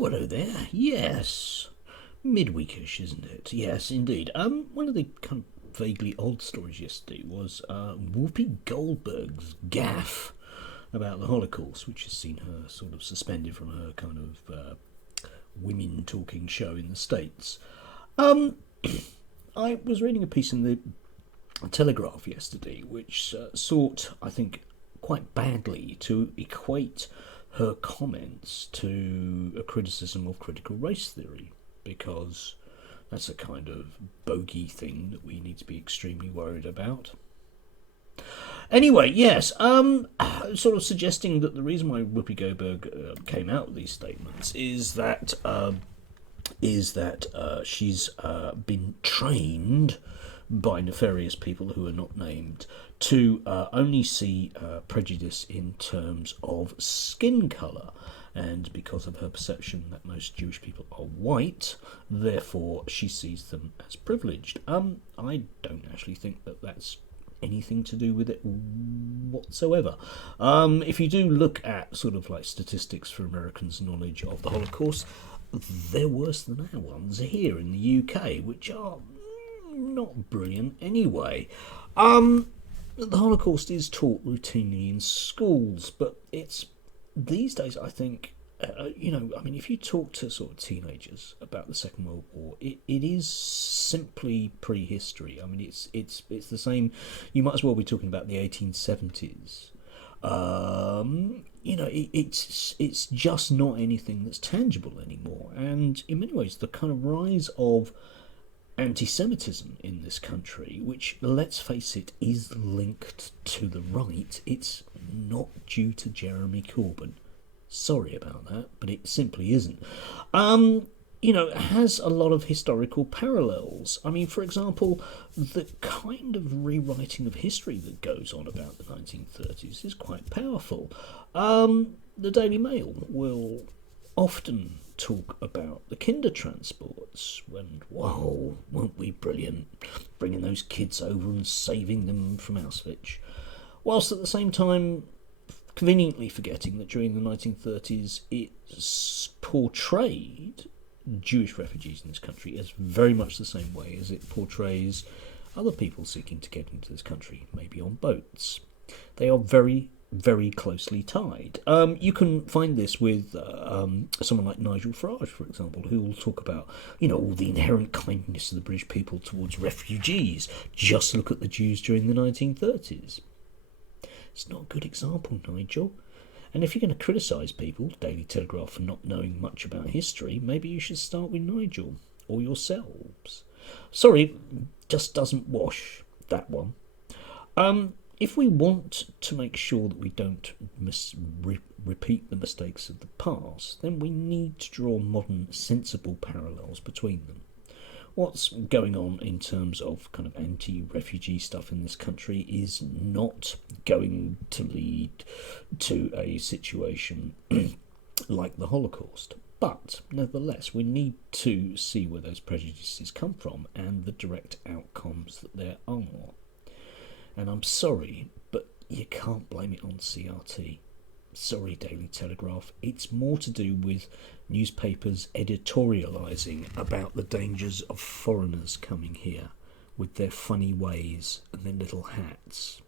Oh, hello there. Yes. Midweekish, isn't it? Yes, indeed. One of the kind of vaguely odd stories yesterday was Whoopi Goldberg's gaffe about the Holocaust, which has seen her sort of suspended from her kind of women talking show in the States. Um, I was reading a piece in the Telegraph yesterday which sought, I think, quite badly to equate her comments to a criticism of critical race theory, because that's a kind of bogey thing that we need to be extremely worried about. Anyway, yes, sort of suggesting that the reason why Whoopi Goldberg came out with these statements is that she's been trained by nefarious people who are not named to only see prejudice in terms of skin colour. And because of her perception that most Jewish people are white, therefore she sees them as privileged. I don't actually think that that's anything to do with it whatsoever. If you do look at sort of like statistics for Americans' knowledge of the Holocaust, they're worse than our ones here in the UK, which are not brilliant anyway. The Holocaust is taught routinely in schools, but it's these days, I think, if you talk to sort of teenagers about the Second World War, it is simply prehistory. I mean, it's the same. You might as well be talking about the 1870s. It's just not anything that's tangible anymore. And in many ways, the kind of rise of anti-Semitism in this country, which, let's face it, is linked to the right, it's not due to Jeremy Corbyn. Sorry about that, but it simply isn't. It has a lot of historical parallels. I mean, for example, the kind of rewriting of history that goes on about the 1930s is quite powerful. The Daily Mail will often talk about the kinder transports when, whoa, weren't we brilliant, bringing those kids over and saving them from Auschwitz, whilst at the same time conveniently forgetting that during the 1930s it portrayed Jewish refugees in this country as very much the same way as it portrays other people seeking to get into this country, maybe on boats. They are very, very closely tied. You can find this with someone like Nigel Farage, for example, who will talk about, all the inherent kindness of the British people towards refugees. Just look at the Jews during the 1930s. It's not a good example, Nigel. And if you're going to criticise people, Daily Telegraph, for not knowing much about history, maybe you should start with Nigel, or yourselves. Sorry, just doesn't wash, that one. If we want to make sure that we don't repeat the mistakes of the past, then we need to draw modern, sensible parallels between them. What's going on in terms of kind of anti-refugee stuff in this country is not going to lead to a situation like the Holocaust. But nevertheless, we need to see where those prejudices come from and the direct outcomes that there are. And I'm sorry, but you can't blame it on CRT. Sorry, Daily Telegraph. It's more to do with newspapers editorialising about the dangers of foreigners coming here with their funny ways and their little hats.